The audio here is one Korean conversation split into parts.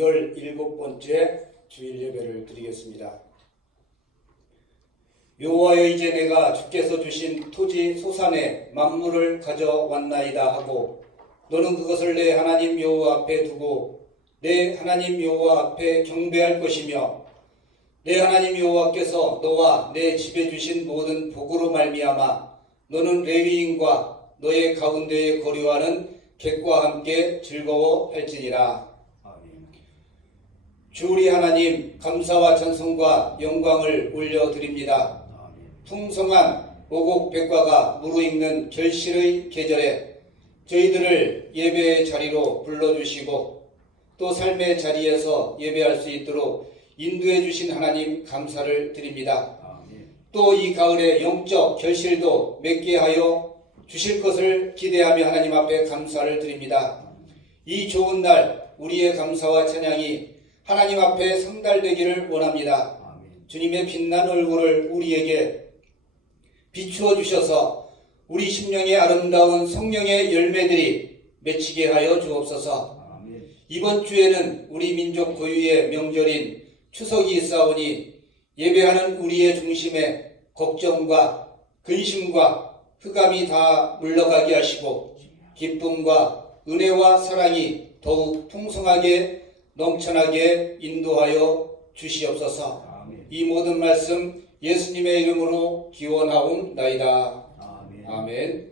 17번째 주일 예배를 드리겠습니다. 여호와여, 이제 내가 주께서 주신 토지 소산에 만물을 가져왔나이다 하고 너는 그것을 내 하나님 여호와 앞에 두고 내 하나님 여호와 앞에 경배할 것이며 내 하나님 여호와께서 너와 내 집에 주신 모든 복으로 말미암아 너는 레위인과 너의 가운데에 거류하는 객과 함께 즐거워할지니라. 주 우리 하나님, 감사와 찬송과 영광을 올려드립니다. 풍성한 오곡백과가 무르익는 결실의 계절에 저희들을 예배의 자리로 불러주시고 또 삶의 자리에서 예배할 수 있도록 인도해 주신 하나님 감사를 드립니다. 또 이 가을에 영적 결실도 맺게 하여 주실 것을 기대하며 하나님 앞에 감사를 드립니다. 이 좋은 날 우리의 감사와 찬양이 하나님 앞에 상달되기를 원합니다. 주님의 빛난 얼굴을 우리에게 비추어 주셔서 우리 심령의 아름다운 성령의 열매들이 맺히게 하여 주옵소서. 이번 주에는 우리 민족 고유의 명절인 추석이 있사오니 예배하는 우리의 중심에 걱정과 근심과 흑암이 다 물러가게 하시고 기쁨과 은혜와 사랑이 더욱 풍성하게 넘쳐나게 인도하여 주시옵소서. 이 모든 말씀 예수님의 이름으로 기원하옵나이다. 아멘.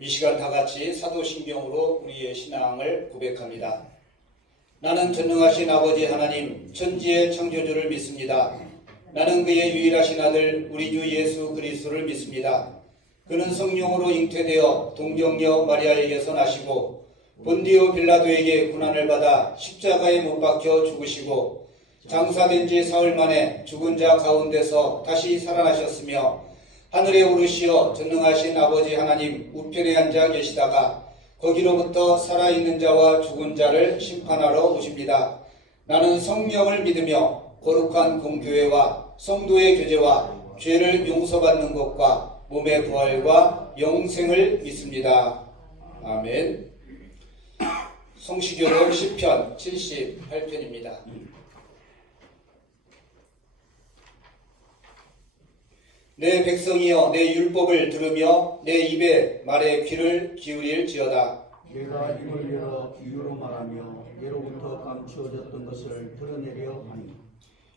이 시간 다 같이 사도신경으로 우리의 신앙을 고백합니다. 나는 전능하신 아버지 하나님 천지의 창조주를 믿습니다. 나는 그의 유일하신 아들 우리 주 예수 그리스도를 믿습니다. 그는 성령으로 잉태되어 동정녀 마리아에게서 나시고 본디오 빌라도에게 고난을 받아 십자가에 못 박혀 죽으시고 장사된 지 사흘 만에 죽은 자 가운데서 다시 살아나셨으며 하늘에 오르시어 전능하신 아버지 하나님 우편에 앉아 계시다가 거기로부터 살아있는 자와 죽은 자를 심판하러 오십니다. 나는 성령을 믿으며 거룩한 공교회와 성도의 교제와 죄를 용서받는 것과 몸의 부활과 영생을 믿습니다. 아멘. 성시교록 10편 78편입니다. 내 백성이여 내 율법을 들으며 내 입에 말에 귀를 기울일지어다. 내가 입을 열어 비유로 말하며 예로부터 감추어졌던 것을 드러내려 하니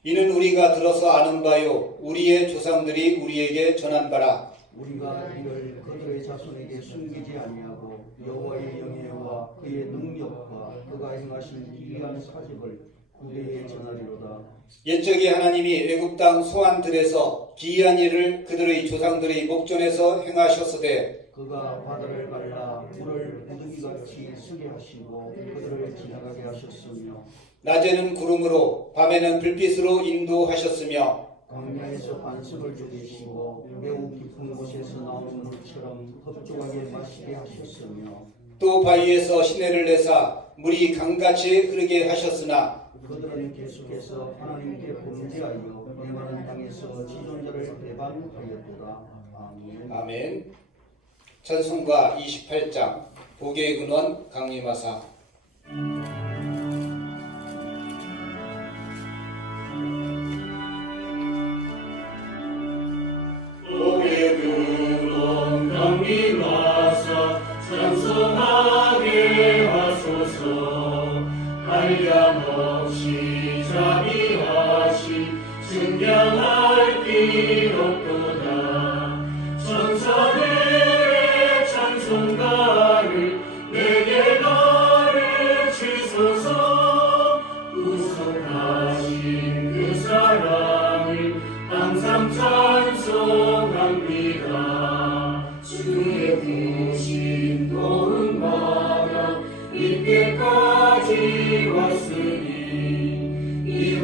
이는 우리가 들어서 아는 바요 우리의 조상들이 우리에게 전한 바라. 우리가 이를 그들의 자손에게 숨기지 아니하고 여호와의 영예와 그의 능력과 그가 행하신 기이한 사직을 후대에 전하리로다. 옛적에 하나님이 애굽 땅 소환들에서 기이한 일을 그들의 조상들의 목전에서 행하셨으되 그가 바다를 갈라 물을 부득이같이 쓰게 하시고 그들을 지나가게 하셨으며 낮에는 구름으로 밤에는 불빛으로 인도하셨으며 광야에서 반석을 죽이시고 매우 깊은 곳에서 나오는 물처럼 흡족하게 마시게 하셨으며 또 바위에서 시내를 내사 물이 강같이 흐르게 하셨으나 그들은 계속해서 하나님께 범죄하여 메마른 땅에서 지존자를 배반하였도다. 아멘. 아멘. 찬송가 28장 복의 근원 강림하사. 복의 근원 강림하사 찬송하게 하소서. 한량없이 자비하시 증량할 길 없도다. 천사들의 찬송가를 내게 가르치소서.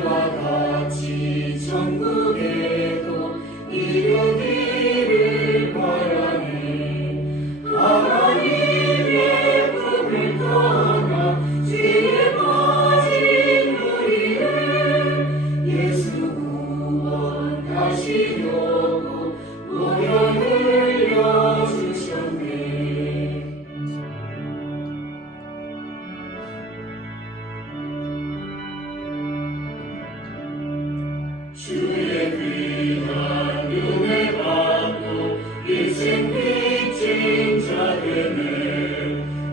이와 같이 천국에도 이르기를 바라네. 하나님의 품을 떠나 죄에 빠진 우리를 예수 구원하시려고 보혈 흘려주셨네. 주의 귀한 은혜 받고 일생 빚진 자 되네.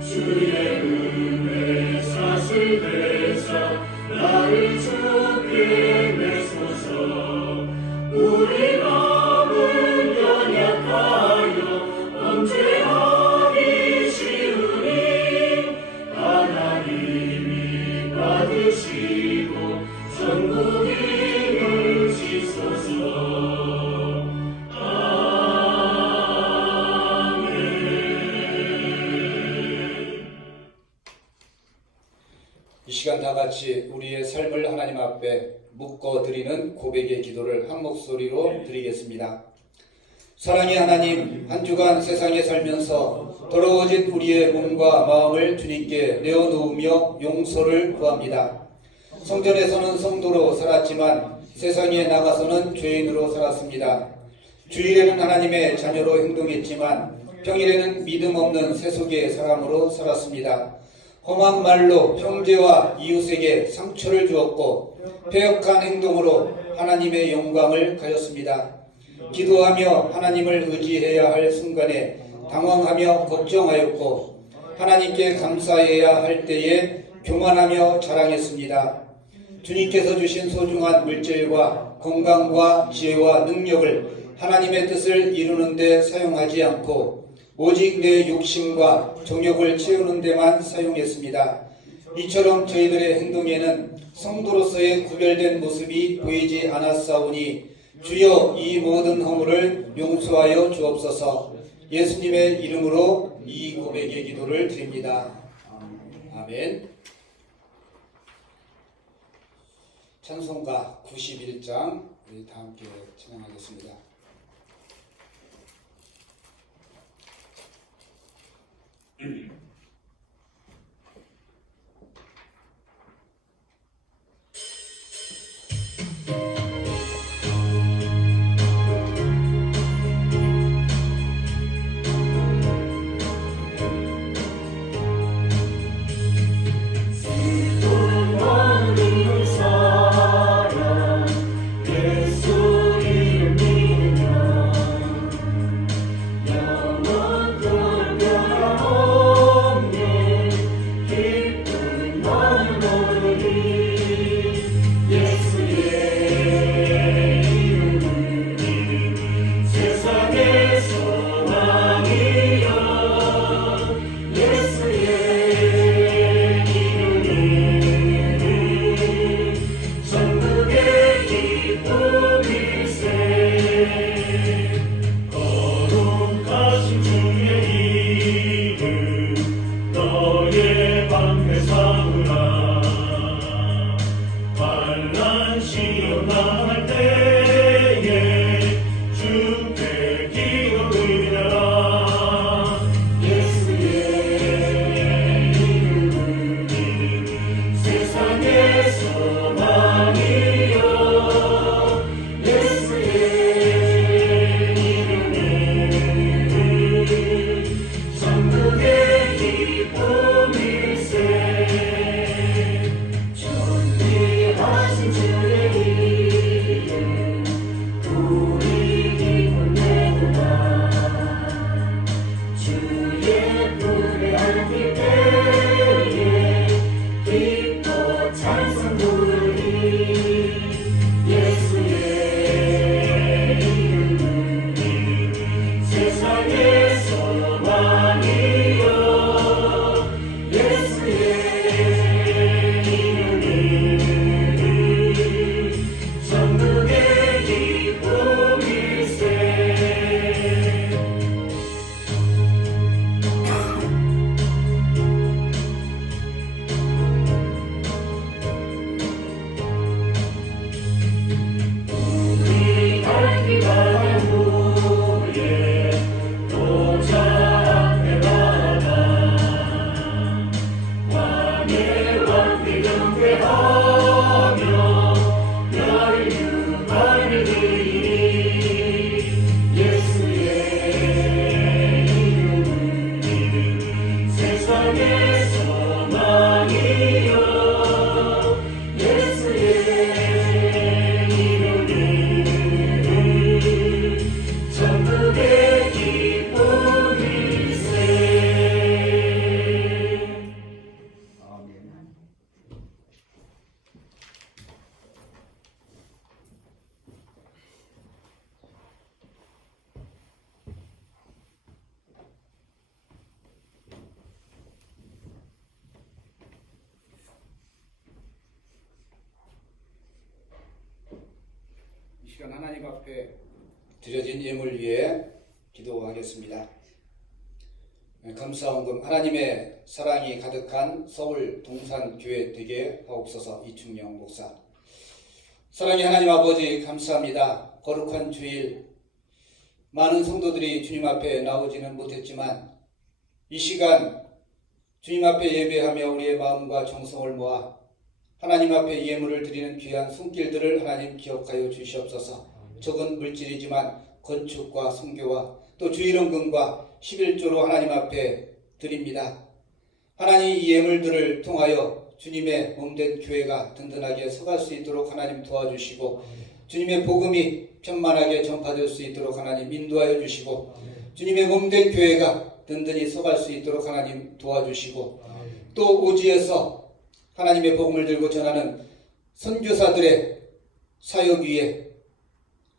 주의 은혜 사슬되사 나를 주께 내소서. 우리 마음은 연약하여 범죄하기 쉬우니 하나님이 받으시고 전국이 주소서. 아멘. 이 시간 다 같이 우리의 삶을 하나님 앞에 묻고 드리는 고백의 기도를 한 목소리로 드리겠습니다. 사랑의 하나님, 한 주간 세상에 살면서 더러워진 우리의 몸과 마음을 주님께 내어놓으며 용서를 구합니다. 성전에서는 성도로 살았지만 세상에 나가서는 죄인으로 살았습니다. 주일에는 하나님의 자녀로 행동했지만 평일에는 믿음 없는 세속의 사람으로 살았습니다. 험한 말로 형제와 이웃에게 상처를 주었고 패역한 행동으로 하나님의 영광을 가졌습니다. 기도하며 하나님을 의지해야 할 순간에 당황하며 걱정하였고 하나님께 감사해야 할 때에 교만하며 자랑했습니다. 주님께서 주신 소중한 물질과 건강과 지혜와 능력을 하나님의 뜻을 이루는 데 사용하지 않고 오직 내 욕심과 정욕을 채우는 데만 사용했습니다. 이처럼 저희들의 행동에는 성도로서의 구별된 모습이 보이지 않았사오니 주여 이 모든 허물을 용서하여 주옵소서. 예수님의 이름으로 이 고백의 기도를 드립니다. 아멘. 찬송가 91장 우리 다 함께 찬양하겠습니다. 사랑 예수 이름 믿는 세상의 소망이여 예수의 이름은 천국의 기쁨일세. 아멘. 이 시간 하나님 앞에 드려진 예물 위해 기도하겠습니다. 감사원금 하나님의 사랑이 가득한 서울 동산교회 되게 하옵소서. 이충영 목사. 사랑의 하나님 아버지 감사합니다. 거룩한 주일 많은 성도들이 주님 앞에 나오지는 못했지만 이 시간 주님 앞에 예배하며 우리의 마음과 정성을 모아 하나님 앞에 예물을 드리는 귀한 손길들을 하나님 기억하여 주시옵소서. 적은 물질이지만 건축과 선교와 또 주일원금과 11조로 하나님 앞에 드립니다. 하나님 이 예물들을 통하여 주님의 몸된 교회가 든든하게 서갈 수 있도록 하나님 도와주시고 주님의 복음이 편만하게 전파될 수 있도록 하나님 인도하여 주시고 주님의 몸된 교회가 든든히 서갈 수 있도록 하나님 도와주시고 또 오지에서 하나님의 복음을 들고 전하는 선교사들의 사역 위에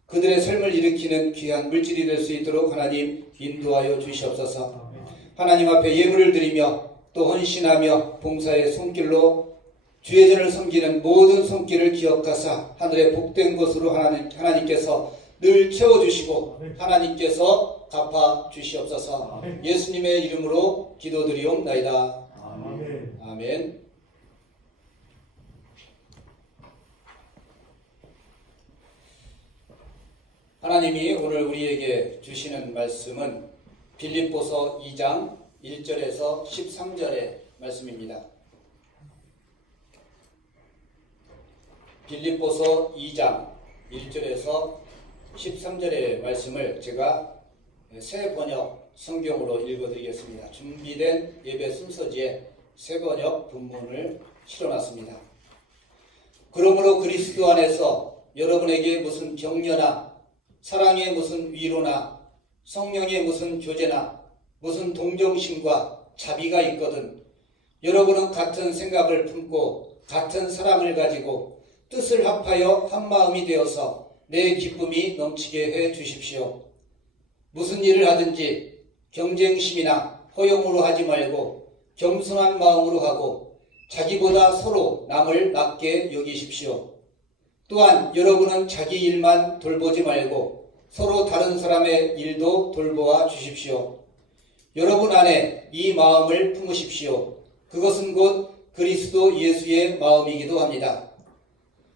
그들의 삶을 일으키는 귀한 물질이 될 수 있도록 하나님 인도하여 주시옵소서. 하나님 앞에 예물을 드리며 또 헌신하며 봉사의 손길로 주의 전을 섬기는 모든 손길을 기억하사 하늘의 복된 것으로 하나님께서 늘 채워주시고 하나님께서 갚아 주시옵소서. 예수님의 이름으로 기도드리옵나이다. 아멘. 아멘. 하나님이 오늘 우리에게 주시는 말씀은 빌립보서 2장 1절에서 13절의 말씀입니다. 빌립보서 2장 1절에서 13절의 말씀을 제가 새 번역 성경으로 읽어드리겠습니다. 준비된 예배 순서지에 새 번역 본문을 실어놨습니다. 그러므로 그리스도 안에서 여러분에게 무슨 격려나 사랑의 무슨 위로나 성령의 무슨 교제나 무슨 동정심과 자비가 있거든 여러분은 같은 생각을 품고 같은 사랑을 가지고 뜻을 합하여 한 마음이 되어서 내 기쁨이 넘치게 해 주십시오. 무슨 일을 하든지 경쟁심이나 허용으로 하지 말고 겸손한 마음으로 하고 자기보다 서로 남을 낮게 여기십시오. 또한 여러분은 자기 일만 돌보지 말고 서로 다른 사람의 일도 돌보아 주십시오. 여러분 안에 이 마음을 품으십시오. 그것은 곧 그리스도 예수의 마음이기도 합니다.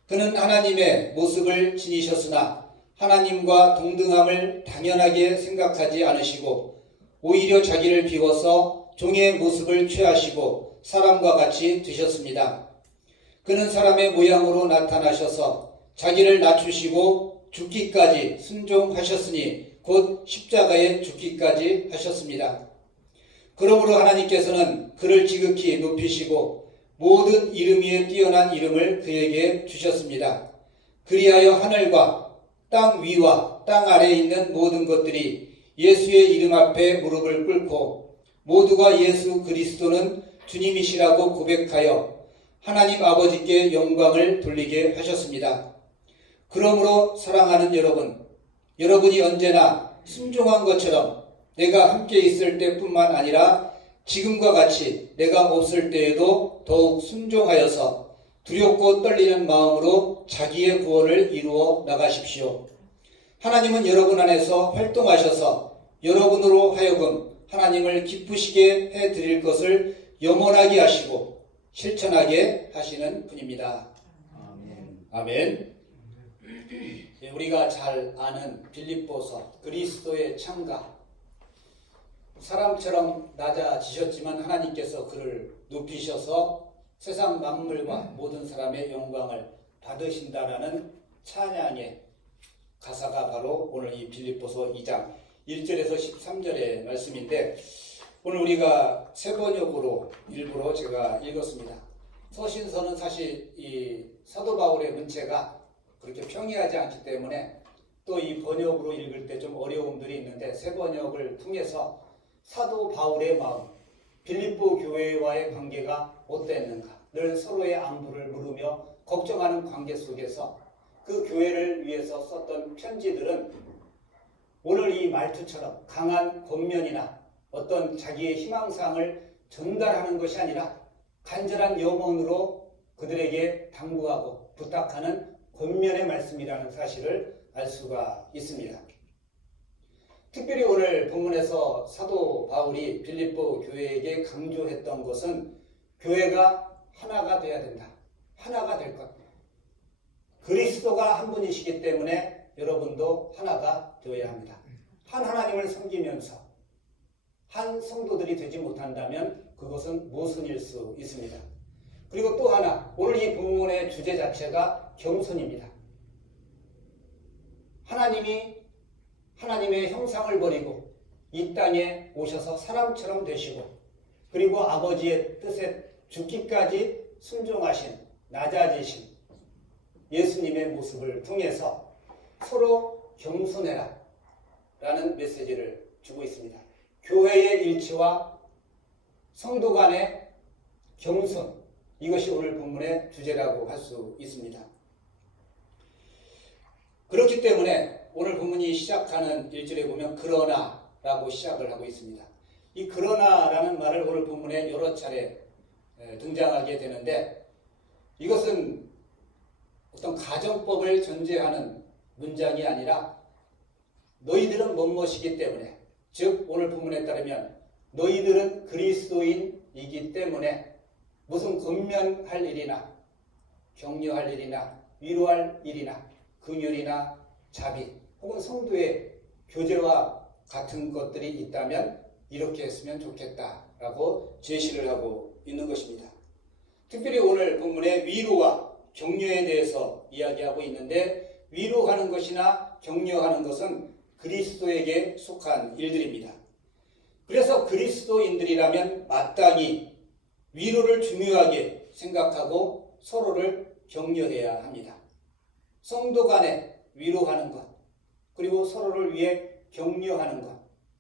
그는 하나님의 모습을 지니셨으나 하나님과 동등함을 당연하게 생각하지 않으시고 오히려 자기를 비워서 종의 모습을 취하시고 사람과 같이 되셨습니다. 그는 사람의 모양으로 나타나셔서 자기를 낮추시고 죽기까지 순종하셨으니 곧 십자가에 죽기까지 하셨습니다. 그러므로 하나님께서는 그를 지극히 높이시고 모든 이름 위에 뛰어난 이름을 그에게 주셨습니다. 그리하여 하늘과 땅 위와 땅 아래에 있는 모든 것들이 예수의 이름 앞에 무릎을 꿇고 모두가 예수 그리스도는 주님이시라고 고백하여 하나님 아버지께 영광을 돌리게 하셨습니다. 그러므로 사랑하는 여러분, 여러분이 언제나 순종한 것처럼 내가 함께 있을 때뿐만 아니라 지금과 같이 내가 없을 때에도 더욱 순종하여서 두렵고 떨리는 마음으로 자기의 구원을 이루어 나가십시오. 하나님은 여러분 안에서 활동하셔서 여러분으로 하여금 하나님을 기쁘시게 해드릴 것을 염원하게 하시고 실천하게 하시는 분입니다. 아멘. 아멘. 우리가 잘 아는 빌립보서 그리스도의 창가, 사람처럼 낮아지셨지만 하나님께서 그를 높이셔서 세상 만물과 모든 사람의 영광을 받으신다라는 찬양의 가사가 바로 오늘 이 빌립보서 2장 1절에서 13절의 말씀인데, 오늘 우리가 새 번역으로 일부러 제가 읽었습니다. 서신서는 사실 이 사도 바울의 문체가 그렇게 평이하지 않기 때문에 또 이 번역으로 읽을 때 좀 어려움들이 있는데 새 번역을 통해서 사도 바울의 마음, 빌립보 교회와의 관계가 어땠는가, 늘 서로의 안부를 물으며 걱정하는 관계 속에서 그 교회를 위해서 썼던 편지들은 오늘 이 말투처럼 강한 권면이나 어떤 자기의 희망사항을 전달하는 것이 아니라 간절한 염원으로 그들에게 당부하고 부탁하는 권면의 말씀이라는 사실을 알 수가 있습니다. 특별히 오늘 본문에서 사도 바울이 빌립보 교회에게 강조했던 것은 교회가 하나가 돼야 된다. 하나가 될 것. 그리스도가 한 분이시기 때문에 여러분도 하나가 되어야 합니다. 한 하나님을 섬기면서 한 성도들이 되지 못한다면 그것은 모순일 수 있습니다. 그리고 또 하나, 오늘 이 본문의 주제 자체가 겸손입니다. 하나님이 하나님의 형상을 버리고 이 땅에 오셔서 사람처럼 되시고 그리고 아버지의 뜻에 죽기까지 순종하신 낮아지신 예수님의 모습을 통해서 서로 겸손해라 라는 메시지를 주고 있습니다. 교회의 일치와 성도 간의 겸손, 이것이 오늘 본문의 주제라고 할 수 있습니다. 그렇기 때문에 오늘 본문이 시작하는 1절에 보면 그러나 라고 시작을 하고 있습니다. 이 그러나라는 말을 오늘 본문에 여러 차례 등장하게 되는데 이것은 어떤 가정법을 전제하는 문장이 아니라 너희들은 뭐뭐시기 때문에, 즉 오늘 본문에 따르면 너희들은 그리스도인이기 때문에 무슨 권면할 일이나 격려할 일이나 위로할 일이나 긍휼이나 자비 혹은 성도의 교제와 같은 것들이 있다면 이렇게 했으면 좋겠다라고 제시를 하고 있는 것입니다. 특별히 오늘 본문의 위로와 격려에 대해서 이야기하고 있는데 위로하는 것이나 격려하는 것은 그리스도에게 속한 일들입니다. 그래서 그리스도인들이라면 마땅히 위로를 중요하게 생각하고 서로를 격려해야 합니다. 성도 간에 위로하는 것, 그리고 서로를 위해 격려하는 것,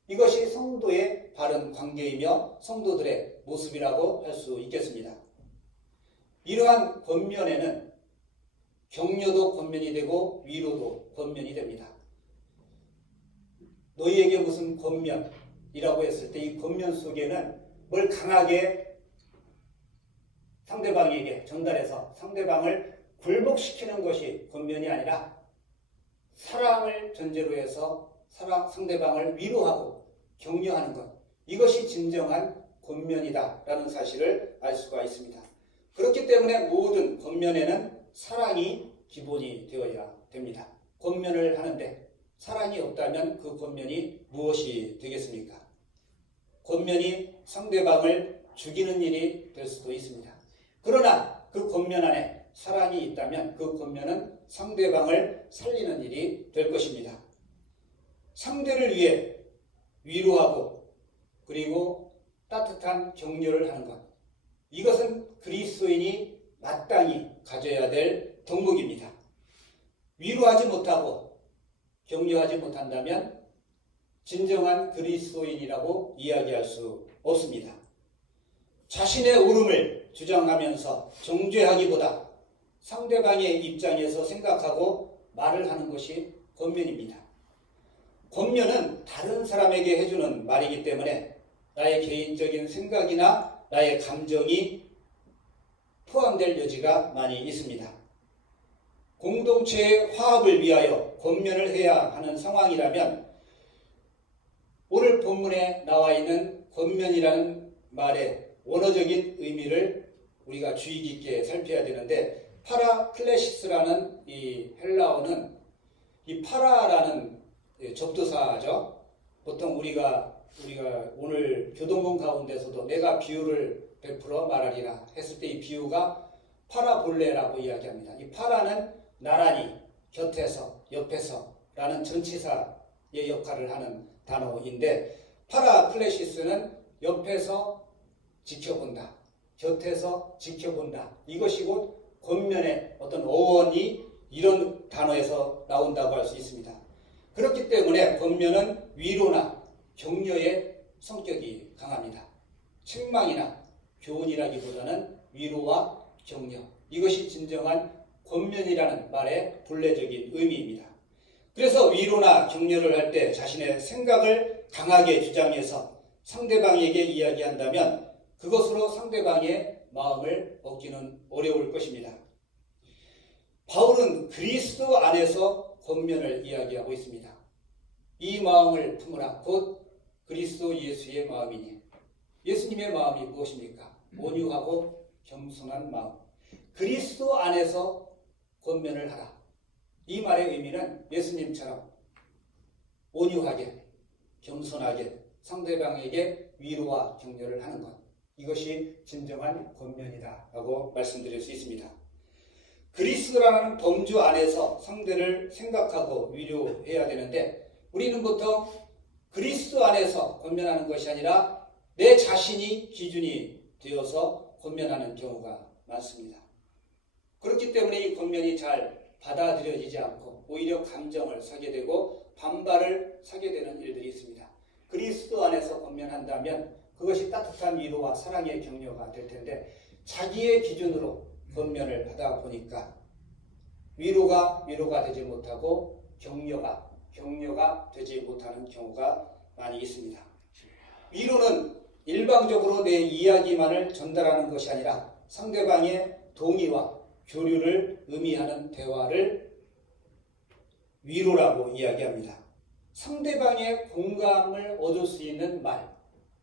이것이 성도의 바른 관계이며 성도들의 모습이라고 할 수 있겠습니다. 이러한 권면에는 격려도 권면이 되고 위로도 권면이 됩니다. 너희에게 무슨 권면이라고 했을 때 이 권면 속에는 뭘 강하게 상대방에게 전달해서 상대방을 굴복시키는 것이 권면이 아니라 사랑을 전제로 해서 상대방을 위로하고 격려하는 것, 이것이 진정한 권면이다라는 사실을 알 수가 있습니다. 그렇기 때문에 모든 권면에는 사랑이 기본이 되어야 됩니다. 권면을 하는데 사랑이 없다면 그 권면이 무엇이 되겠습니까? 권면이 상대방을 죽이는 일이 될 수도 있습니다. 그러나 그 권면 안에 사랑이 있다면 그 권면은 상대방을 살리는 일이 될 것입니다. 상대를 위해 위로하고 그리고 따뜻한 격려를 하는 것, 이것은 그리스도인이 마땅히 가져야 될 덕목입니다. 위로하지 못하고 격려하지 못한다면 진정한 그리스도인이라고 이야기할 수 없습니다. 자신의 옳음을 주장하면서 정죄하기보다 상대방의 입장에서 생각하고 말을 하는 것이 권면입니다. 권면은 다른 사람에게 해주는 말이기 때문에 나의 개인적인 생각이나 나의 감정이 포함될 여지가 많이 있습니다. 공동체의 화합을 위하여 권면을 해야 하는 상황이라면 오늘 본문에 나와 있는 권면이라는 말의 원어적인 의미를 우리가 주의 깊게 살펴야 되는데, 파라클레시스라는 이 헬라어는 이 파라라는 접두사죠. 보통 우리가 오늘 교동문 가운데서도 내가 비유를 베풀어 말하리라 했을 때 이 비유가 파라볼레라고 이야기합니다. 이 파라는 나란히, 곁에서, 옆에서 라는 전치사의 역할을 하는 단어인데, 파라클레시스는 옆에서 지켜본다. 곁에서 지켜본다. 이것이 곧 권면의 어떤 어원이 이런 단어에서 나온다고 할 수 있습니다. 그렇기 때문에 권면은 위로나 격려의 성격이 강합니다. 책망이나 교훈이라기보다는 위로와 격려. 이것이 진정한 권면이라는 말의 본래적인 의미입니다. 그래서 위로나 격려를 할 때 자신의 생각을 강하게 주장해서 상대방에게 이야기한다면 그것으로 상대방의 마음을 얻기는 어려울 것입니다. 바울은 그리스도 안에서 권면을 이야기하고 있습니다. 이 마음을 품으라 곧 그리스도 예수의 마음이니. 예수님의 마음이 무엇입니까? 온유하고 겸손한 마음. 그리스도 안에서 권면을 하라. 이 말의 의미는 예수님처럼 온유하게 겸손하게 상대방에게 위로와 격려를 하는 것. 이것이 진정한 권면이다 라고 말씀드릴 수 있습니다. 그리스도라는 범주 안에서 상대를 생각하고 위로해야 되는데 우리는 보통 그리스도 안에서 권면하는 것이 아니라 내 자신이 기준이 되어서 권면하는 경우가 많습니다. 그렇기 때문에 이 권면이 잘 받아들여지지 않고 오히려 감정을 사게 되고 반발을 사게 되는 일들이 있습니다. 그리스도 안에서 권면한다면 그것이 따뜻한 위로와 사랑의 격려가 될 텐데 자기의 기준으로 권면을 하다 보니까 위로가 되지 못하고 격려가 되지 못하는 경우가 많이 있습니다. 위로는 일방적으로 내 이야기만을 전달하는 것이 아니라 상대방의 동의와 교류를 의미하는 대화를 위로라고 이야기합니다. 상대방의 공감을 얻을 수 있는 말,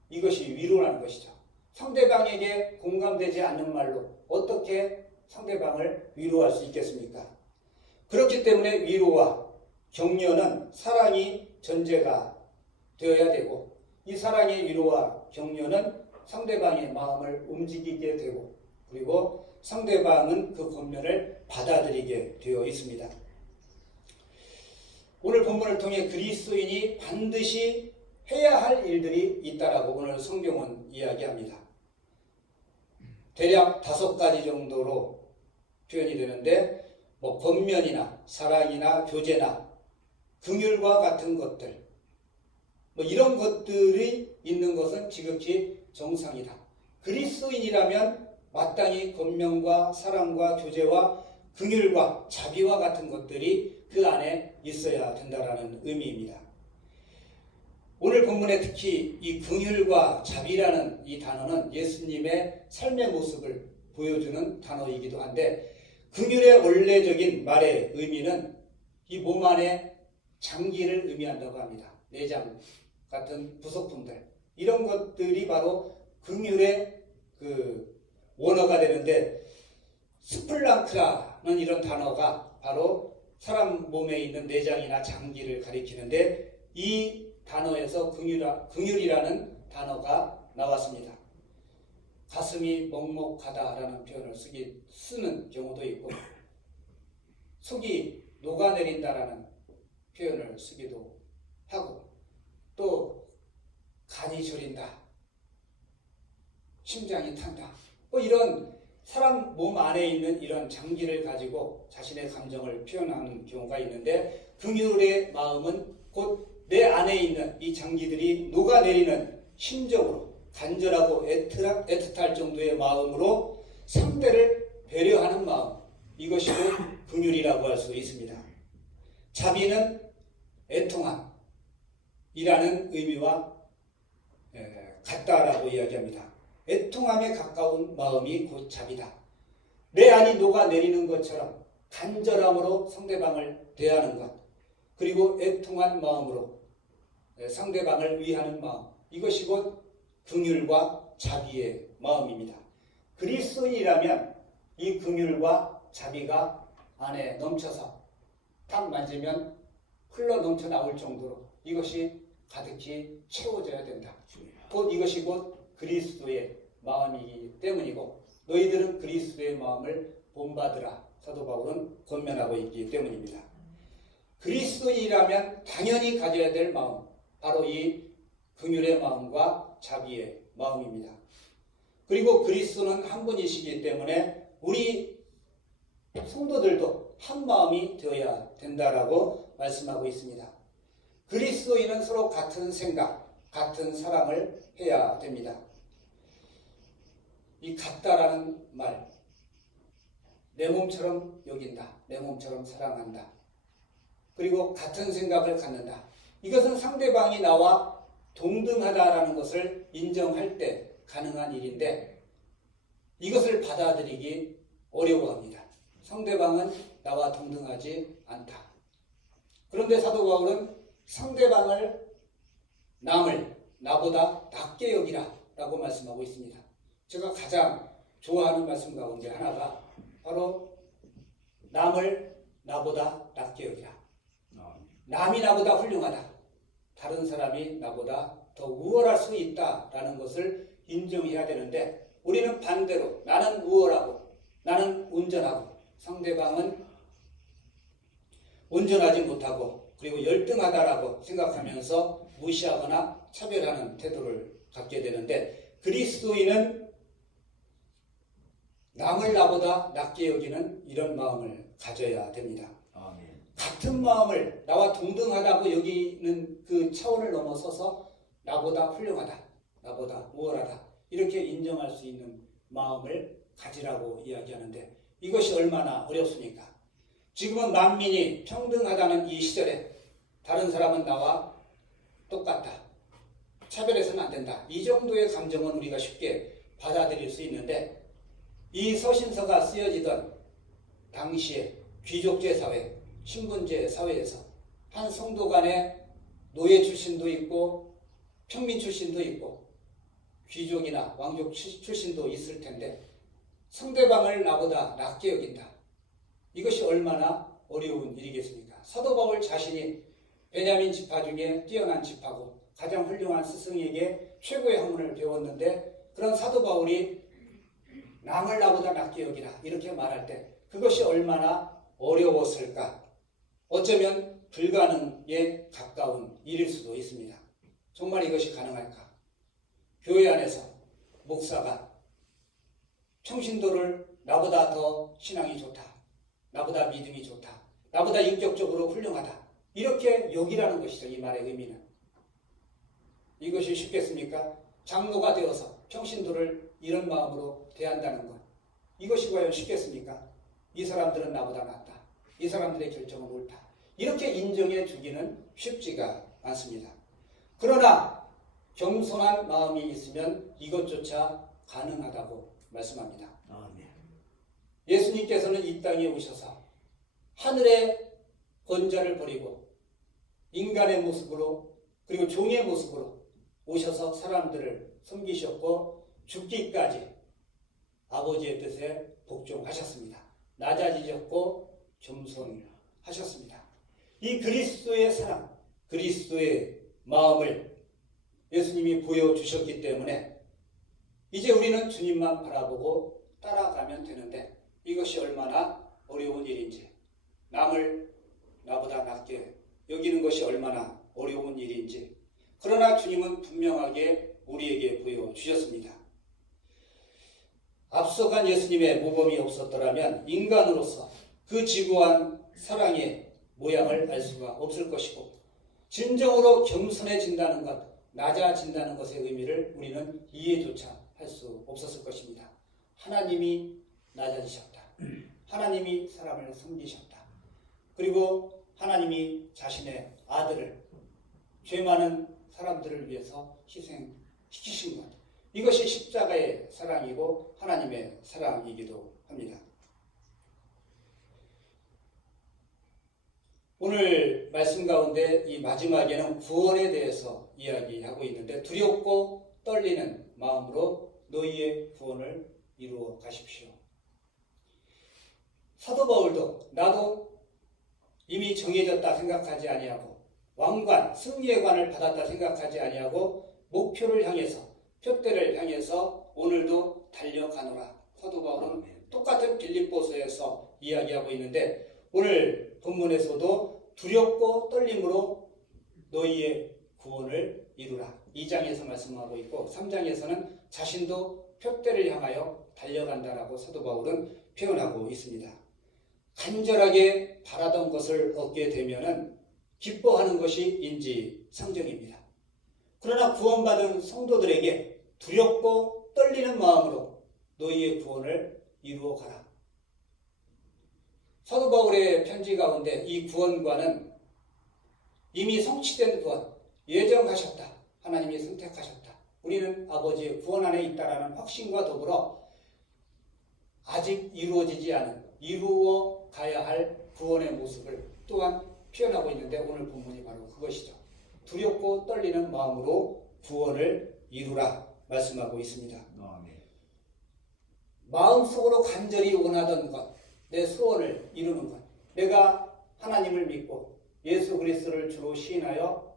이것이 위로라는 것이죠. 상대방에게 공감되지 않는 말로 어떻게 상대방을 위로할 수 있겠습니까? 그렇기 때문에 위로와 격려는 사랑이 전제가 되어야 되고 이 사랑의 위로와 격려는 상대방의 마음을 움직이게 되고 그리고 상대방은 그 권면을 받아들이게 되어 있습니다. 오늘 본문을 통해 그리스도인이 반드시 해야 할 일들이 있다라고 오늘 성경은 이야기합니다. 대략 5가지 정도로 표현이 되는데 권면이나 사랑이나 교제나 긍휼과 같은 것들 이런 것들이 있는 것은 지극히 정상이다. 그리스도인이라면 마땅히 권면과 사랑과 교제와 긍휼과 자비와 같은 것들이 그 안에 있어야 된다라는 의미입니다. 오늘 본문에 특히 이 긍휼과 자비라는 이 단어는 예수님의 삶의 모습을 보여주는 단어이기도 한데 긍휼의 원래적인 말의 의미는 이 몸 안에 장기를 의미한다고 합니다. 내장 같은 부속품들 이런 것들이 바로 긍휼의 원어가 되는데 스플랑크라는 이런 단어가 바로 사람 몸에 있는 내장이나 장기를 가리키는데 이 단어에서 긍휼이라는 단어가 나왔습니다. 가슴이 먹먹하다라는 표현을 쓰는 경우도 있고 속이 녹아내린다라는 표현을 쓰기도 하고 또 간이 저린다, 심장이 탄다 이런 사람 몸 안에 있는 이런 장기를 가지고 자신의 감정을 표현하는 경우가 있는데 긍휼의 마음은 곧 내 안에 있는 이 장기들이 녹아내리는 심적으로 간절하고 애틋할 정도의 마음으로 상대를 배려하는 마음 이것이 곧 긍휼이라고 할 수 있습니다. 자비는 애통함이라는 의미와 같다라고 이야기합니다. 애통함에 가까운 마음이 곧 자비다. 내 안이 녹아내리는 것처럼 간절함으로 상대방을 대하는 것 그리고 애통한 마음으로 상대방을 위하는 마음 이것이 곧 긍휼과 자비의 마음입니다. 그리스도인이라면 이 긍휼과 자비가 안에 넘쳐서 딱 만지면 흘러 넘쳐 나올 정도로 이것이 가득히 채워져야 된다. 이것이 곧 그리스도의 마음이기 때문이고 너희들은 그리스도의 마음을 본받으라. 사도 바울은 권면하고 있기 때문입니다. 그리스도인이라면 당연히 가져야 될 마음 바로 이 긍휼의 마음과 자비의 마음입니다. 그리고 그리스도는 한 분이시기 때문에 우리 성도들도 한 마음이 되어야 된다라고 말씀하고 있습니다. 그리스도인은 서로 같은 생각, 같은 사랑을 해야 됩니다. 이 같다라는 말, 내 몸처럼 여긴다, 내 몸처럼 사랑한다, 그리고 같은 생각을 갖는다. 이것은 상대방이 나와 동등하다라는 것을 인정할 때 가능한 일인데 이것을 받아들이기 어려워합니다. 상대방은 나와 동등하지 않다. 그런데 사도 바울은 상대방을, 남을 나보다 낮게 여기라 라고 말씀하고 있습니다. 제가 가장 좋아하는 말씀 가운데 하나가 바로 남을 나보다 낮게 여기라. 남이 나보다 훌륭하다. 다른 사람이 나보다 더 우월할 수 있다라는 것을 인정해야 되는데 우리는 반대로 나는 우월하고 나는 온전하고 상대방은 온전하지 못하고 그리고 열등하다라고 생각하면서 무시하거나 차별하는 태도를 갖게 되는데 그리스도인은 남을 나보다 낮게 여기는 이런 마음을 가져야 됩니다. 같은 마음을 나와 동등하다고 여기는 그 차원을 넘어서서 나보다 훌륭하다, 나보다 우월하다 이렇게 인정할 수 있는 마음을 가지라고 이야기하는데 이것이 얼마나 어렵습니까? 지금은 만민이 평등하다는 이 시절에 다른 사람은 나와 똑같다, 차별해서는 안 된다, 이 정도의 감정은 우리가 쉽게 받아들일 수 있는데 이 서신서가 쓰여지던 당시에 귀족제 사회, 신분제 사회에서 한 성도 간에 노예 출신도 있고 평민 출신도 있고 귀족이나 왕족 출신도 있을 텐데 상대방을 나보다 낮게 여긴다. 이것이 얼마나 어려운 일이겠습니까? 사도 바울 자신이 베냐민 지파 중에 뛰어난 지파고 가장 훌륭한 스승에게 최고의 학문을 배웠는데 그런 사도 바울이 남을 나보다 낮게 여기라 이렇게 말할 때 그것이 얼마나 어려웠을까? 어쩌면 불가능에 가까운 일일 수도 있습니다. 정말 이것이 가능할까? 교회 안에서 목사가 평신도를 나보다 더 신앙이 좋다, 나보다 믿음이 좋다, 나보다 인격적으로 훌륭하다 이렇게 여기라는 것이죠. 이 말의 의미는. 이것이 쉽겠습니까? 장로가 되어서 평신도를 이런 마음으로 대한다는 것, 이것이 과연 쉽겠습니까? 이 사람들은 나보다 낫다, 이 사람들의 결정은 옳다 이렇게 인정해 주기는 쉽지가 않습니다. 그러나 겸손한 마음이 있으면 이것조차 가능하다고 말씀합니다. 예수님께서는 이 땅에 오셔서 하늘의 권자를 버리고 인간의 모습으로 그리고 종의 모습으로 오셔서 사람들을 섬기셨고 죽기까지 아버지의 뜻에 복종하셨습니다. 낮아지셨고 겸손하셨습니다. 이 그리스도의 사랑, 그리스도의 마음을 예수님이 보여주셨기 때문에 이제 우리는 주님만 바라보고 따라가면 되는데 이것이 얼마나 어려운 일인지, 남을 나보다 낮게 여기는 것이 얼마나 어려운 일인지, 그러나 주님은 분명하게 우리에게 보여주셨습니다. 앞서간 예수님의 모범이 없었더라면 인간으로서 그 지고한 사랑의 모양을 알 수가 없을 것이고 진정으로 겸손해진다는 것, 낮아진다는 것의 의미를 우리는 이해조차 할 수 없었을 것입니다. 하나님이 낮아지셨다. 하나님이 사람을 섬기셨다. 그리고 하나님이 자신의 아들을 죄 많은 사람들을 위해서 희생시키신 것, 이것이 십자가의 사랑이고 하나님의 사랑이기도 합니다. 오늘 말씀 가운데 이 마지막에는 구원에 대해서 이야기하고 있는데 두렵고 떨리는 마음으로 너희의 구원을 이루어 가십시오. 사도 바울도 나도 이미 정해졌다 생각하지 아니하고 왕관, 승리의 관을 받았다 생각하지 아니하고 목표를 향해서, 표대를 향해서 오늘도 달려가노라. 사도 바울은 똑같은 빌립보서에서 이야기하고 있는데 오늘 본문에서도 두렵고 떨림으로 너희의 구원을 이루라. 2장에서 말씀하고 있고 3장에서는 자신도 표대를 향하여 달려간다라고 사도 바울은 표현하고 있습니다. 간절하게 바라던 것을 얻게 되면은 기뻐하는 것이 인지상정입니다. 그러나 구원받은 성도들에게 두렵고 떨리는 마음으로 너희의 구원을 이루어 가라. 사도 바울의 편지 가운데 이 구원과는 이미 성취된 구원, 예정하셨다. 하나님이 선택하셨다. 우리는 아버지의 구원 안에 있다라는 확신과 더불어 아직 이루어지지 않은, 이루어 가야 할 구원의 모습을 또한 표현하고 있는데 오늘 본문이 바로 그것이죠. 두렵고 떨리는 마음으로 구원을 이루라 말씀하고 있습니다. 마음속으로 간절히 원하던 것, 내 소원을 이루는 것, 내가 하나님을 믿고 예수 그리스도를 주로 시인하여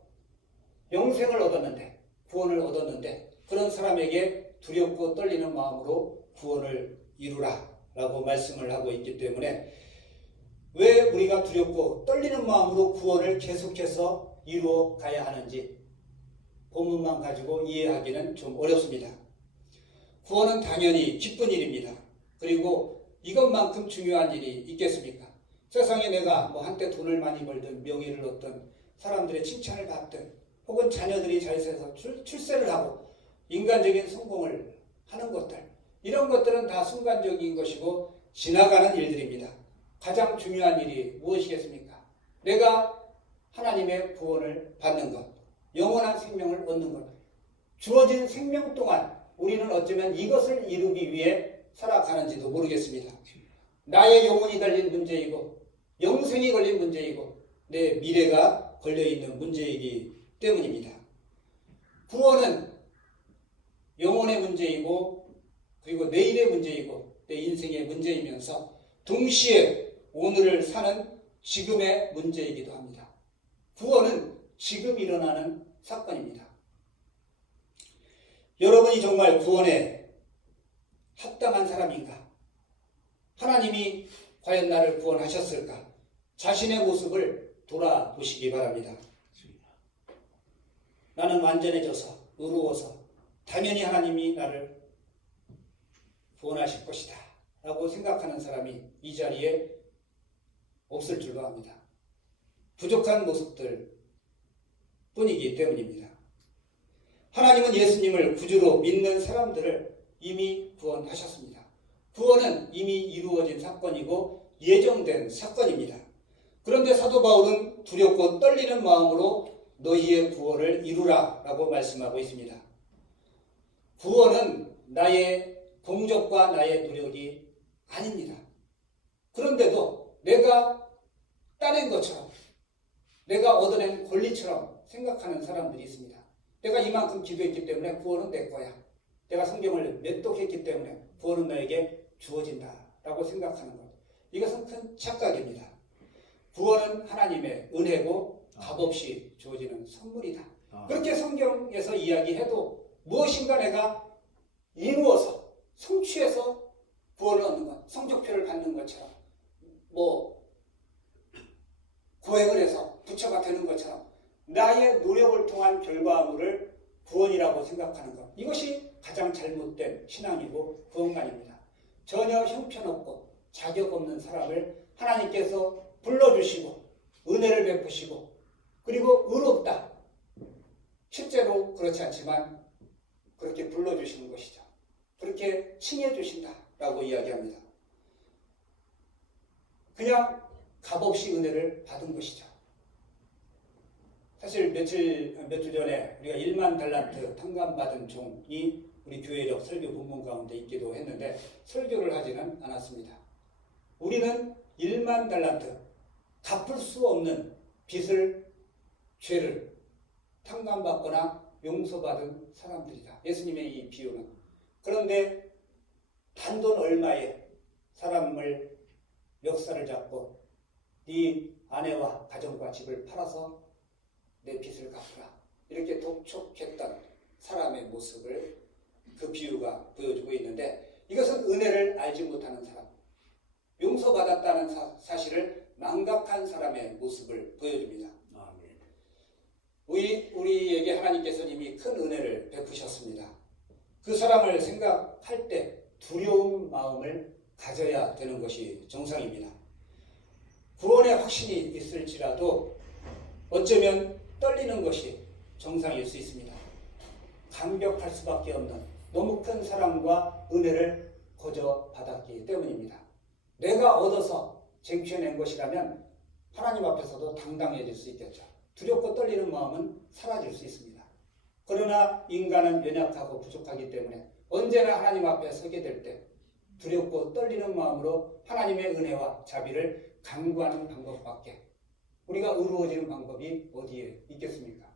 영생을 얻었는데, 구원을 얻었는데 그런 사람에게 두렵고 떨리는 마음으로 구원을 이루라 라고 말씀을 하고 있기 때문에 왜 우리가 두렵고 떨리는 마음으로 구원을 계속해서 이루어 가야 하는지 본문만 가지고 이해하기는 좀 어렵습니다. 구원은 당연히 기쁜 일입니다. 그리고 이것만큼 중요한 일이 있겠습니까? 세상에 내가 한때 돈을 많이 벌든 명예를 얻든 사람들의 칭찬을 받든 혹은 자녀들이 잘 살아서 출세를 하고 인간적인 성공을 하는 것들, 이런 것들은 다 순간적인 것이고 지나가는 일들입니다. 가장 중요한 일이 무엇이겠습니까? 내가 하나님의 구원을 받는 것, 영원한 생명을 얻는 것. 주어진 생명 동안 우리는 어쩌면 이것을 이루기 위해 살아가는지도 모르겠습니다. 나의 영혼이 달린 문제이고 영생이 걸린 문제이고 내 미래가 걸려있는 문제이기 때문입니다. 구원은 영혼의 문제이고 그리고 내일의 문제이고 내 인생의 문제이면서 동시에 오늘을 사는 지금의 문제이기도 합니다. 구원은 지금 일어나는 사건입니다. 여러분이 정말 구원에 합당한 사람인가? 하나님이 과연 나를 구원하셨을까? 자신의 모습을 돌아보시기 바랍니다. 나는 완전해져서 의로워서 당연히 하나님이 나를 구원하실 것이다 라고 생각하는 사람이 이 자리에 없을 줄로 압니다. 부족한 모습들 뿐이기 때문입니다. 하나님은 예수님을 구주로 믿는 사람들을 이미 구원하셨습니다. 구원은 이미 이루어진 사건이고 예정된 사건입니다. 그런데 사도 바울은 두렵고 떨리는 마음으로 너희의 구원을 이루라 라고 말씀하고 있습니다. 구원은 나의 공적과 나의 노력이 아닙니다. 그런데도 내가 따낸 것처럼, 내가 얻어낸 권리처럼 생각하는 사람들이 있습니다. 내가 이만큼 기도했기 때문에 구원은 내 거야. 내가 성경을 맺독했기 때문에 구원은 나에게 주어진다 라고 생각하는 것. 이것은 큰 착각입니다. 구원은 하나님의 은혜고 값없이 주어지는 선물이다. 그렇게 성경에서 이야기해도 무엇인가 내가 이루어서 성취해서 구원을 얻는 것, 성적표를 받는 것처럼 고행을 해서 부처가 되는 것처럼 나의 노력을 통한 결과물을 구원이라고 생각하는 것, 이것이 가장 잘못된 신앙이고 구원관입니다. 전혀 형편없고 자격 없는 사람을 하나님께서 불러주시고 은혜를 베푸시고 그리고 의롭다, 실제로 그렇지 않지만 그렇게 불러주시는 것이죠. 그렇게 칭해주신다라고 이야기합니다. 그냥 값없이 은혜를 받은 것이죠. 사실 몇 주 전에 우리가 1만 달란트 탕감받은 종이 우리 교회적 설교 본문 가운데 있기도 했는데 설교를 하지는 않았습니다. 우리는 1만 달란트, 갚을 수 없는 빚을, 죄를 탕감받거나 용서받은 사람들이다. 예수님의 이 비유는. 그런데 단돈 얼마에 사람을 멱살을 잡고 네 아내와 가정과 집을 팔아서 내 빚을 갚으라, 이렇게 독촉했던 사람의 모습을 그 비유가 보여주고 있는데, 이것은 은혜를 알지 못하는 사람, 용서받았다는 사실을 망각한 사람의 모습을 보여줍니다. 우리에게 하나님께서 이미 큰 은혜를 베푸셨습니다. 그 사람을 생각할 때 두려운 마음을 가져야 되는 것이 정상입니다. 구원의 확신이 있을지라도 어쩌면 떨리는 것이 정상일 수 있습니다. 감격할 수밖에 없는 너무 큰 사랑과 은혜를 거저 받았기 때문입니다. 내가 얻어서 쟁취해낸 것이라면 하나님 앞에서도 당당해질 수 있겠죠. 두렵고 떨리는 마음은 사라질 수 있습니다. 그러나 인간은 연약하고 부족하기 때문에 언제나 하나님 앞에 서게 될 때 두렵고 떨리는 마음으로 하나님의 은혜와 자비를 간구하는 방법밖에 우리가 의로워지는 방법이 어디에 있겠습니까?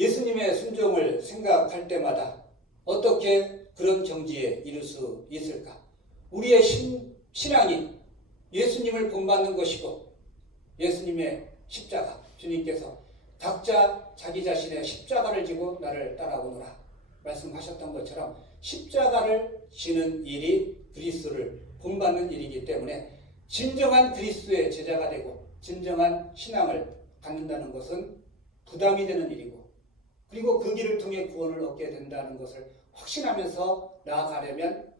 예수님의 순종을 생각할 때마다 어떻게 그런 정지에 이를 수 있을까? 우리의 신앙이 예수님을 본받는 것이고 예수님의 십자가, 주님께서 각자 자기 자신의 십자가를 지고 나를 따라오너라 말씀하셨던 것처럼 십자가를 지는 일이 그리스도를 본받는 일이기 때문에 진정한 그리스도의 제자가 되고 진정한 신앙을 갖는다는 것은 부담이 되는 일이고 그리고 그 길을 통해 구원을 얻게 된다는 것을 확신하면서 나아가려면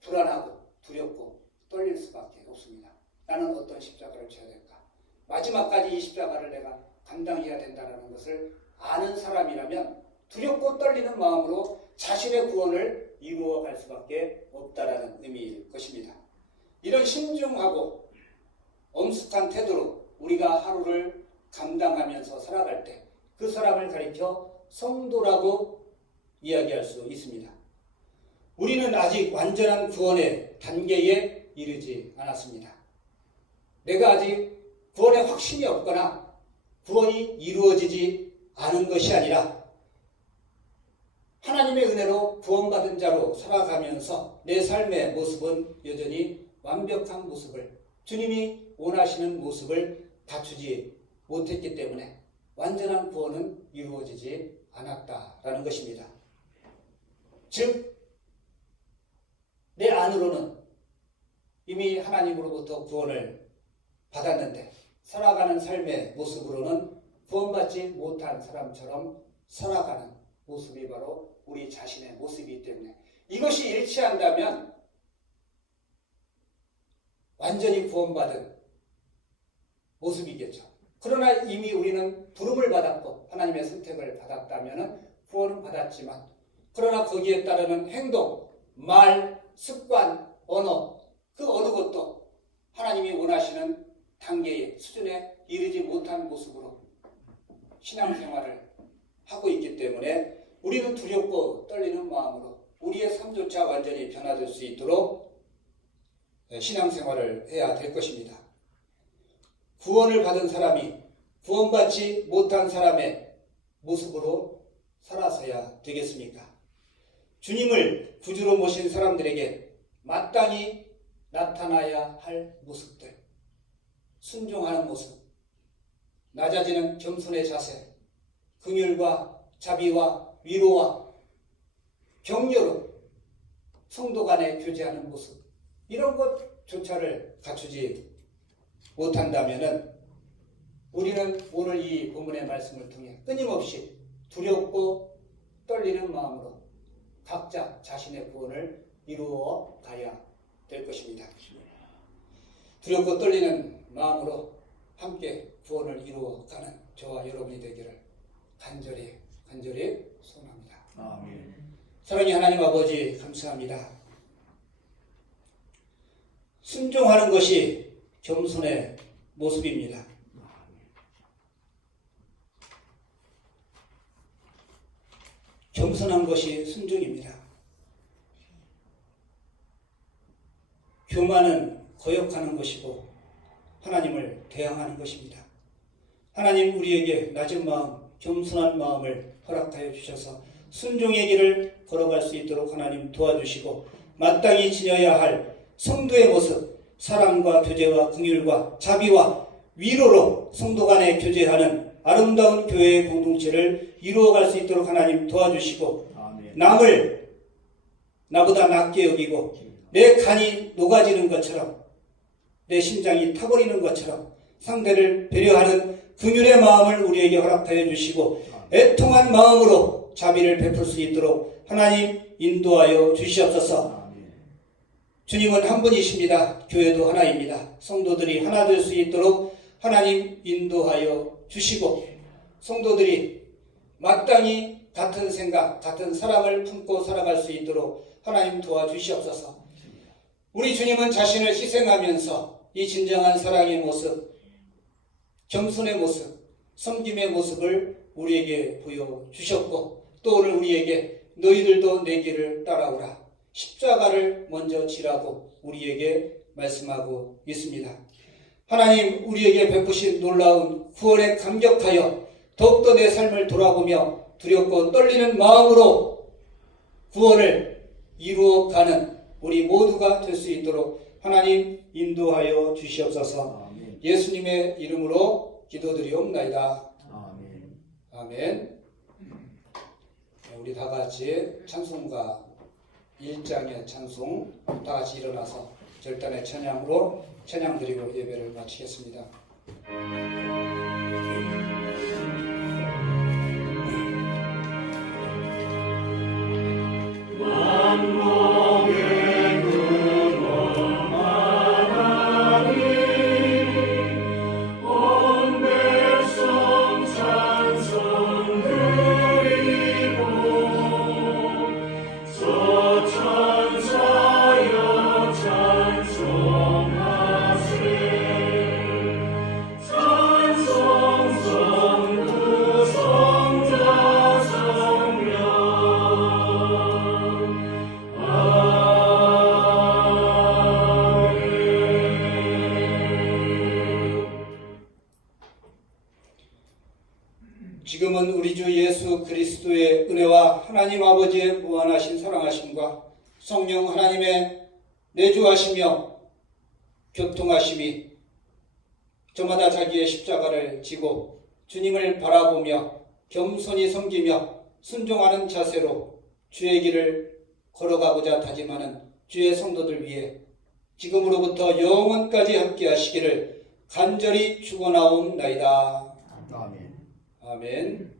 불안하고 두렵고 떨릴 수밖에 없습니다. 나는 어떤 십자가를 져야 될까? 마지막까지 이 십자가를 내가 감당해야 된다는 것을 아는 사람이라면 두렵고 떨리는 마음으로 자신의 구원을 이루어 갈 수밖에 없다라는 의미일 것입니다. 이런 신중하고 엄숙한 태도로 우리가 하루를 감당하면서 살아갈 때 그 사람을 가리켜 성도라고 이야기할 수 있습니다. 우리는 아직 완전한 구원의 단계에 이르지 않았습니다. 내가 아직 구원의 확신이 없거나 구원이 이루어지지 않은 것이 아니라 하나님의 은혜로 구원받은 자로 살아가면서 내 삶의 모습은 여전히 완벽한 모습을 주님이 원하시는 모습을 갖추지 못했기 때문에 완전한 구원은 이루어지지 않았다라는 것입니다. 즉, 내 안으로는 이미 하나님으로부터 구원을 받았는데 살아가는 삶의 모습으로는 구원받지 못한 사람처럼 살아가는 모습이 바로 우리 자신의 모습이기 때문에 이것이 일치한다면 완전히 구원받은 모습이겠죠. 그러나 이미 우리는 부름을 받았고 하나님의 선택을 받았다면 구원은 받았지만 그러나 거기에 따르는 행동, 말, 습관, 언어 그 어느 것도 하나님이 원하시는 단계의 수준에 이르지 못한 모습으로 신앙생활을 하고 있기 때문에 우리는 두렵고 떨리는 마음으로 우리의 삶조차 완전히 변화될 수 있도록 신앙생활을 해야 될 것입니다. 구원을 받은 사람이 구원받지 못한 사람의 모습으로 살아서야 되겠습니까? 주님을 구주로 모신 사람들에게 마땅히 나타나야 할 모습들, 순종하는 모습, 낮아지는 겸손의 자세, 긍휼과 자비와 위로와 격려로 성도 간에 교제하는 모습, 이런 것조차를 갖추지 못한다면 우리는 오늘 이 본문의 말씀을 통해 끊임없이 두렵고 떨리는 마음으로 각자 자신의 구원을 이루어 가야 될 것입니다. 두렵고 떨리는 마음으로 함께 구원을 이루어가는 저와 여러분이 되기를 간절히 소원합니다. 아멘. 사랑의 하나님 아버지 감사합니다. 순종하는 것이 겸손의 모습입니다. 겸손한 것이 순종입니다. 교만은 거역하는 것이고 하나님을 대항하는 것입니다. 하나님 우리에게 낮은 마음, 겸손한 마음을 허락하여 주셔서 순종의 길을 걸어갈 수 있도록 하나님 도와주시고 마땅히 지녀야 할 성도의 모습, 사랑과 교제와 긍휼과 자비와 위로로 성도 간에 교제하는 아름다운 교회의 공동체를 이루어갈 수 있도록 하나님 도와주시고 아멘. 남을 나보다 낮게 여기고 내 간이 녹아지는 것처럼 내 심장이 타버리는 것처럼 상대를 배려하는 긍휼의 마음을 우리에게 허락하여 주시고 애통한 마음으로 자비를 베풀 수 있도록 하나님 인도하여 주시옵소서. 주님은 한 분이십니다. 교회도 하나입니다. 성도들이 하나 될 수 있도록 하나님 인도하여 주시고 성도들이 마땅히 같은 생각, 같은 사랑을 품고 살아갈 수 있도록 하나님 도와주시옵소서. 우리 주님은 자신을 희생하면서 이 진정한 사랑의 모습, 겸손의 모습, 섬김의 모습을 우리에게 보여주셨고 또 오늘 우리에게 너희들도 내 길을 따라오라. 십자가를 먼저 지라고 우리에게 말씀하고 있습니다. 하나님 우리에게 베푸신 놀라운 구원에 감격하여 더욱더 내 삶을 돌아보며 두렵고 떨리는 마음으로 구원을 이루어가는 우리 모두가 될 수 있도록 하나님 인도하여 주시옵소서. 예수님의 이름으로 기도드리옵나이다. 아멘. 우리 다 같이 찬송가 1장의 찬송 다 같이 일어나서 절단의 찬양으로 찬양 드리고 예배를 마치겠습니다. 지금은 우리 주 예수 그리스도의 은혜와 하나님 아버지의 무한하신 사랑하심과 성령 하나님의 내주하시며 교통하심이 저마다 자기의 십자가를 지고 주님을 바라보며 겸손히 섬기며 순종하는 자세로 주의 길을 걸어가고자 다짐하는 주의 성도들 위해 지금으로부터 영원까지 함께 하시기를 간절히 축원하옵나이다. 아멘. 아멘.